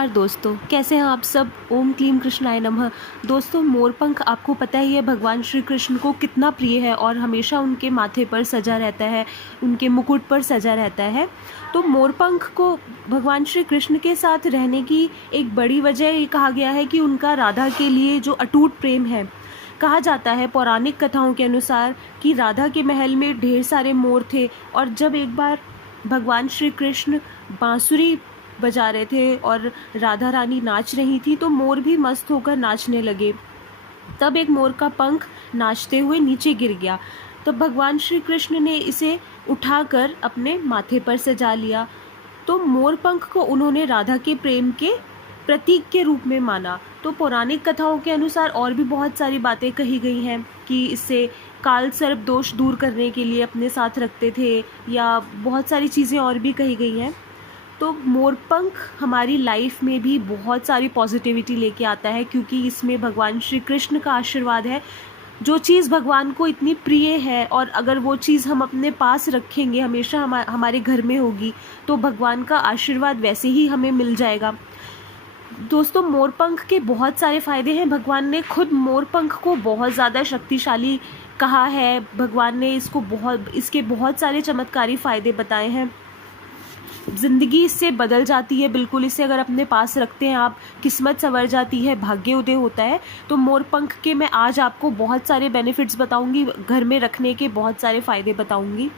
नमस्कार दोस्तों, कैसे हैं आप सब। ओम क्लीम कृष्णाय नमः। दोस्तों, मोरपंख आपको पता ही है भगवान श्री कृष्ण को कितना प्रिय है और हमेशा उनके माथे पर सजा रहता है, उनके मुकुट पर सजा रहता है। तो मोरपंख को भगवान श्री कृष्ण के साथ रहने की एक बड़ी वजह ये कहा गया है कि उनका राधा के लिए जो अटूट प्रेम है। कहा जाता है पौराणिक कथाओं के अनुसार कि राधा के महल में ढेर सारे मोर थे और जब एक बार भगवान श्री कृष्ण बांसुरी बजा रहे थे और राधा रानी नाच रही थी तो मोर भी मस्त होकर नाचने लगे। तब एक मोर का पंख नाचते हुए नीचे गिर गया। तब भगवान श्री कृष्ण ने इसे उठाकर अपने माथे पर सजा लिया। तो मोर पंख को उन्होंने राधा के प्रेम के प्रतीक के रूप में माना। तो पौराणिक कथाओं के अनुसार और भी बहुत सारी बातें कही गई हैं कि इससे काल सर्प दोष दूर करने के लिए अपने साथ रखते थे, या बहुत सारी चीज़ें और भी कही गई हैं। तो मोरपंख हमारी लाइफ में भी बहुत सारी पॉजिटिविटी लेके आता है, क्योंकि इसमें भगवान श्री कृष्ण का आशीर्वाद है। जो चीज़ भगवान को इतनी प्रिय है और अगर वो चीज़ हम अपने पास रखेंगे, हमेशा हमारे घर में होगी, तो भगवान का आशीर्वाद वैसे ही हमें मिल जाएगा। दोस्तों, मोरपंख के बहुत सारे फ़ायदे हैं। भगवान ने खुद मोरपंख को बहुत ज़्यादा शक्तिशाली कहा है। भगवान ने इसके बहुत सारे चमत्कारी फ़ायदे बताए हैं। ज़िंदगी इससे बदल जाती है बिल्कुल। इसे अगर अपने पास रखते हैं आप, किस्मत संवर जाती है, भाग्य उदय होता है। तो मोरपंख के मैं आज आपको बहुत सारे बेनिफिट्स बताऊंगी, घर में रखने के बहुत सारे फ़ायदे बताऊंगी।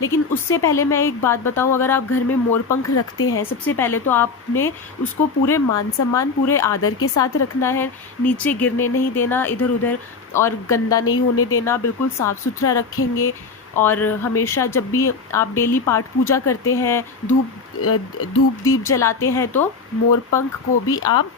लेकिन उससे पहले मैं एक बात बताऊं, अगर आप घर में मोरपंख रखते हैं, सबसे पहले तो आपने उसको पूरे मान सम्मान, पूरे आदर के साथ रखना है। नीचे गिरने नहीं देना इधर उधर, और गंदा नहीं होने देना, बिल्कुल साफ़ सुथरा रखेंगे। और हमेशा जब भी आप डेली पाठ पूजा करते हैं, धूप दीप जलाते हैं, तो मोरपंख को भी आप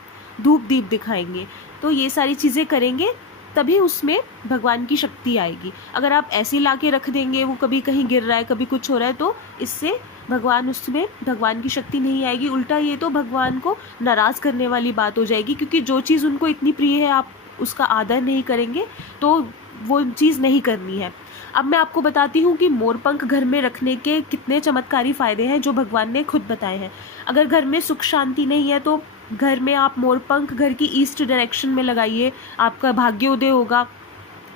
धूप दीप दिखाएंगे। तो ये सारी चीज़ें करेंगे तभी उसमें भगवान की शक्ति आएगी। अगर आप ऐसे ला के रख देंगे, वो कभी कहीं गिर रहा है, कभी कुछ हो रहा है, तो इससे उसमें भगवान की शक्ति नहीं आएगी। उल्टा ये तो भगवान को नाराज़ करने वाली बात हो जाएगी, क्योंकि जो चीज़ उनको इतनी प्रिय है आप उसका आदर नहीं करेंगे, तो वो चीज़ नहीं करनी है। अब मैं आपको बताती हूँ कि मोरपंख घर में रखने के कितने चमत्कारी फ़ायदे हैं जो भगवान ने खुद बताए हैं। अगर घर में सुख शांति नहीं है तो घर में आप मोरपंख घर की ईस्ट डायरेक्शन में लगाइए, आपका भाग्योदय होगा।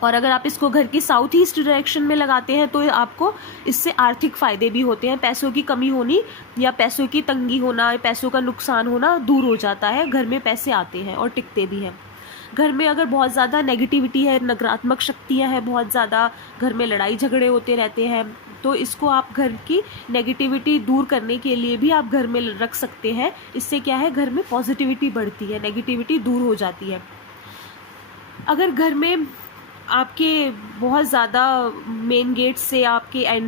और अगर आप इसको घर की साउथ ईस्ट डायरेक्शन में लगाते हैं तो आपको इससे आर्थिक फ़ायदे भी होते हैं। पैसों की कमी होनी या पैसों की तंगी होना, पैसों का नुकसान होना दूर हो जाता है। घर में पैसे आते हैं और टिकते भी हैं। घर में अगर बहुत ज़्यादा नेगेटिविटी है, नकारात्मक शक्तियाँ हैं, बहुत ज़्यादा घर में लड़ाई झगड़े होते रहते हैं, तो इसको आप घर की नेगेटिविटी दूर करने के लिए भी आप घर में रख सकते हैं। इससे क्या है, घर में पॉजिटिविटी बढ़ती है, नेगेटिविटी दूर हो जाती है। अगर घर में आपके बहुत ज़्यादा मेन गेट से, आपके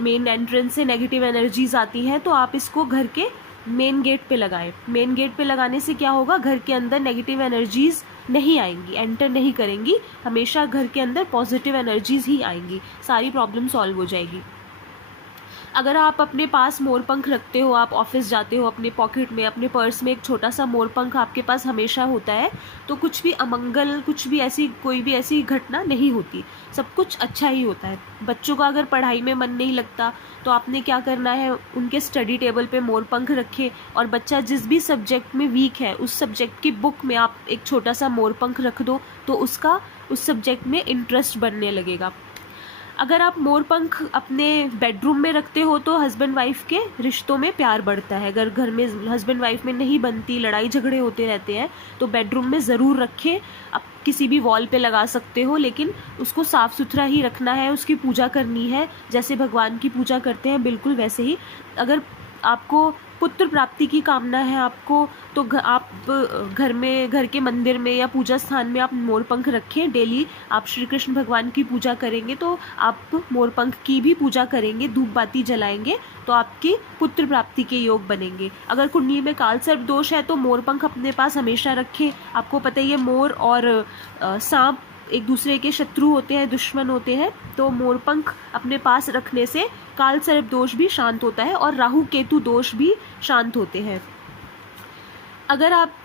मेन एंट्रेंस से नेगेटिव एनर्जीज़ आती हैं, तो आप इसको घर के मेन गेट पे लगाएं। मेन गेट पे लगाने से क्या होगा, घर के अंदर नेगेटिव एनर्जीज़ नहीं आएंगी, एंटर नहीं करेंगी। हमेशा घर के अंदर पॉजिटिव एनर्जीज़ ही आएंगी, सारी प्रॉब्लम सॉल्व हो जाएगी। अगर आप अपने पास मोरपंख रखते हो, आप ऑफिस जाते हो, अपने पॉकेट में, अपने पर्स में एक छोटा सा मोरपंख आपके पास हमेशा होता है, तो कुछ भी अमंगल, कोई भी ऐसी घटना नहीं होती, सब कुछ अच्छा ही होता है। बच्चों का अगर पढ़ाई में मन नहीं लगता तो आपने क्या करना है, उनके स्टडी टेबल पे मोरपंख रखें, और बच्चा जिस भी सब्जेक्ट में वीक है उस सब्जेक्ट की बुक में आप एक छोटा सा मोरपंख रख दो, तो उसका उस सब्जेक्ट में इंटरेस्ट बढ़ने लगेगा। अगर आप मोरपंख अपने बेडरूम में रखते हो तो हस्बैंड वाइफ के रिश्तों में प्यार बढ़ता है। अगर घर में हस्बैंड वाइफ में नहीं बनती, लड़ाई झगड़े होते रहते हैं, तो बेडरूम में ज़रूर रखें। आप किसी भी वॉल पे लगा सकते हो, लेकिन उसको साफ़ सुथरा ही रखना है, उसकी पूजा करनी है, जैसे भगवान की पूजा करते हैं बिल्कुल वैसे ही। अगर आपको पुत्र प्राप्ति की कामना है आपको, तो आप घर के मंदिर में या पूजा स्थान में आप मोरपंख रखें। डेली आप श्री कृष्ण भगवान की पूजा करेंगे तो आप मोरपंख की भी पूजा करेंगे, धूप बाती जलाएंगे, तो आपकी पुत्र प्राप्ति के योग बनेंगे। अगर कुंडली में काल सर्प दोष है तो मोरपंख अपने पास हमेशा रखें। आपको पता ही है, मोर और सांप एक दूसरे के शत्रु होते हैं, दुश्मन होते हैं, तो मोरपंख अपने पास रखने से काल सर्प दोष भी शांत होता है और राहु केतु दोष भी शांत होते हैं। अगर आप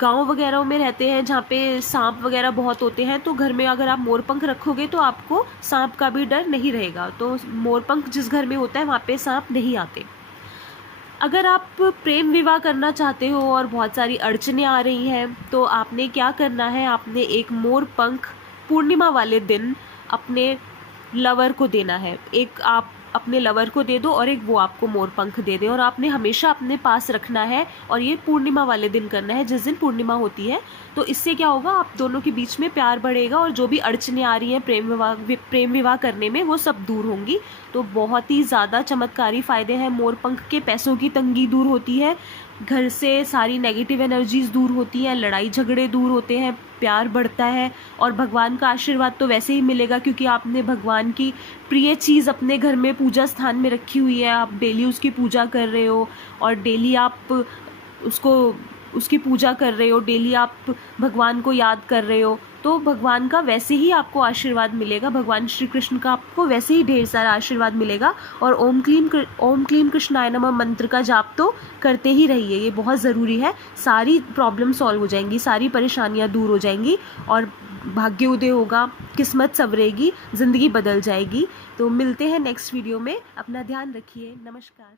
गांव वगैरह में रहते हैं जहाँ पे सांप वगैरह बहुत होते हैं, तो घर में अगर आप मोरपंख रखोगे तो आपको सांप का भी डर नहीं रहेगा। तो मोरपंख जिस घर में होता है वहाँ पे सांप नहीं आते। अगर आप प्रेम विवाह करना चाहते हो और बहुत सारी अड़चनें आ रही हैं, तो आपने क्या करना है, आपने एक मोर पंख पूर्णिमा वाले दिन अपने लवर को देना है। एक आप अपने लवर को दे दो और एक वो आपको मोर पंख दे दे, और आपने हमेशा अपने पास रखना है। और ये पूर्णिमा वाले दिन करना है, जिस दिन पूर्णिमा होती है। तो इससे क्या होगा, आप दोनों के बीच में प्यार बढ़ेगा और जो भी अड़चनें आ रही हैं प्रेम विवाह करने में, वो सब दूर होंगी। तो बहुत ही ज़्यादा चमत्कारी फ़ायदे हैं मोर पंख के। पैसों की तंगी दूर होती है, घर से सारी नेगेटिव एनर्जीज दूर होती हैं, लड़ाई झगड़े दूर होते हैं, प्यार बढ़ता है। और भगवान का आशीर्वाद तो वैसे ही मिलेगा, क्योंकि आपने भगवान की प्रिय चीज़ अपने घर में पूजा स्थान में रखी हुई है। आप डेली उसकी पूजा कर रहे हो और डेली आप उसकी पूजा कर रहे हो, डेली आप भगवान को याद कर रहे हो। तो भगवान का वैसे ही आपको आशीर्वाद मिलेगा, भगवान श्री कृष्ण का आपको वैसे ही ढेर सारा आशीर्वाद मिलेगा। और ओम क्लीम कृष्णाय नमः मंत्र का जाप तो करते ही रहिए, ये बहुत ज़रूरी है। सारी प्रॉब्लम सॉल्व हो जाएंगी, सारी परेशानियां दूर हो जाएंगी और भाग्य उदय होगा, किस्मत संवरेगी, ज़िंदगी बदल जाएगी। तो मिलते हैं नेक्स्ट वीडियो में। अपना ध्यान रखिए। नमस्कार।